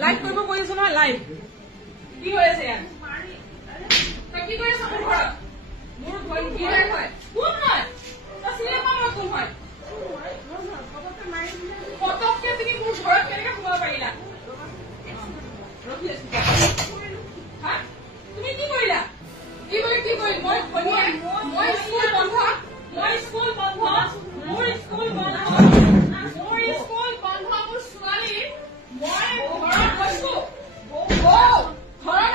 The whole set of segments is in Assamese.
লাইভ কৰিব কৈছো নহয় লাইভ কি হৈ আছে ইয়াত তই কি কৰি আছ মোৰ ঘৰত মোৰ ভয় কি হয় কোন হয় তই চিনি নাপাৱ মই কোন হয় পটককে তুমি মোৰ ঘৰত কেনেকৈ সোমাব পাৰিলা হা তুমি কি কৰিলা কি কৰি মই স্কুল বন্ধ মোৰ স্কুল বন্ধ মোৰ ছোৱালী মই ঘৰত গৈছো ঘৰত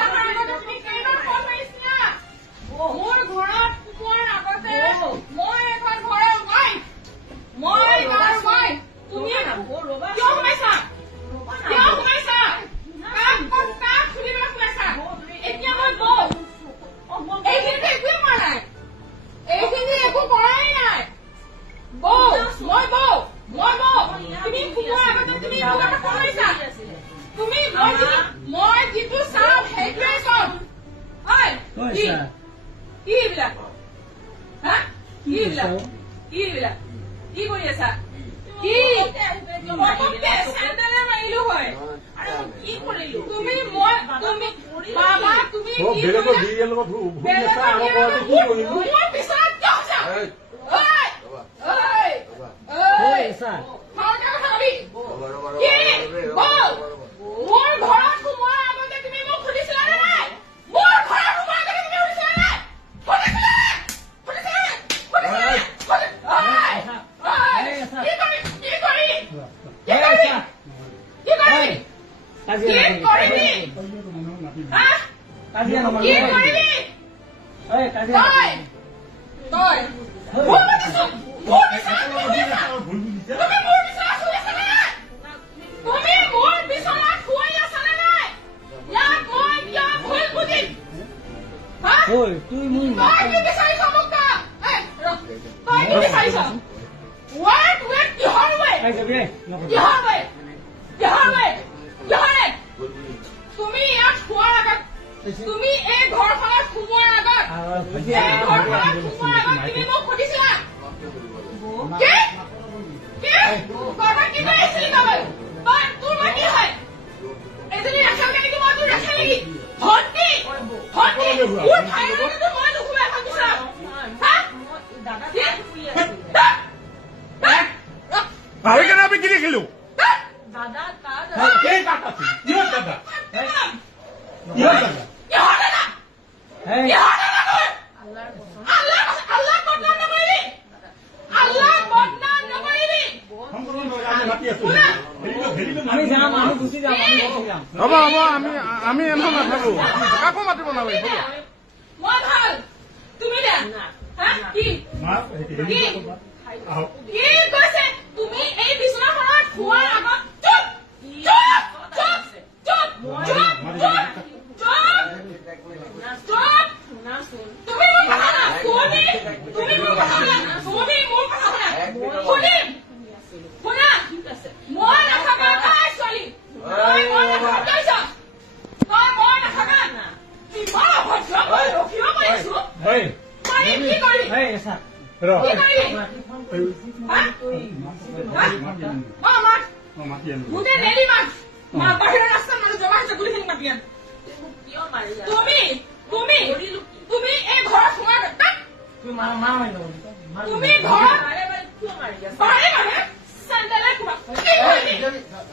অহাৰ আগতে তুমি কেইবাৰ ফোন মাৰিছিলা মোৰ ঘৰত সোমোৱাৰ আগতে মই এখন ঘৰৰ ৱাইফ তুমি কিয় সোমাইছা কাক খুলিবলৈ সোমাইছা এতিয়া মই বৌ এইখিনিতে একোৱে কৰা নাই এইখিনি একো কৰাই নাই বৌ তুমি সোমোৱাৰ আগতে তুমি মোক এটা ফোন মাৰিছা তুমি মই যিটো চাওঁ সেইটোৱে চব কি এইবিলাক হা কি এইবিলাক কি কৰি আছা কি চেণ্ডেলে মাৰিলো হয় কি কৰিলো তুমি বাবা তুমি মোৰ পিছত মোৰ ঘৰত সোমোৱাৰ আগতে তুমি মোক সুধিছিলা নে নাই মোৰ ঘৰত সোমোৱাৰ আগতে তুমি সুধিছিলা নে তুমি ইয়াত খোৱাৰ আগত তুমি এই ঘৰখনত সোমোৱাৰ আগত তুমি মোক সুধিছিলা তোৰ মই কি হয় এজনী ৰাখা নেকি মই তোৰ ৰাখা নেকি ভণ্টি মোৰ ভাইৰ লগতো মই নুখুৱাই ভাবিছা ভাবি কেনে আমি কি দেখিলো হ'ব আমি এনেও নাথাকো কাকো মাতিব নালাগিব মই ভাল তুমি কি কৈছে তুমি এই বিছনাখনত খোৱাৰ আগত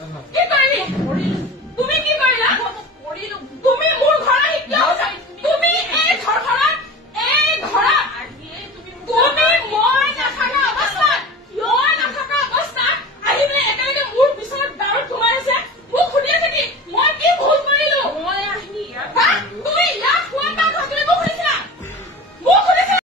তুমি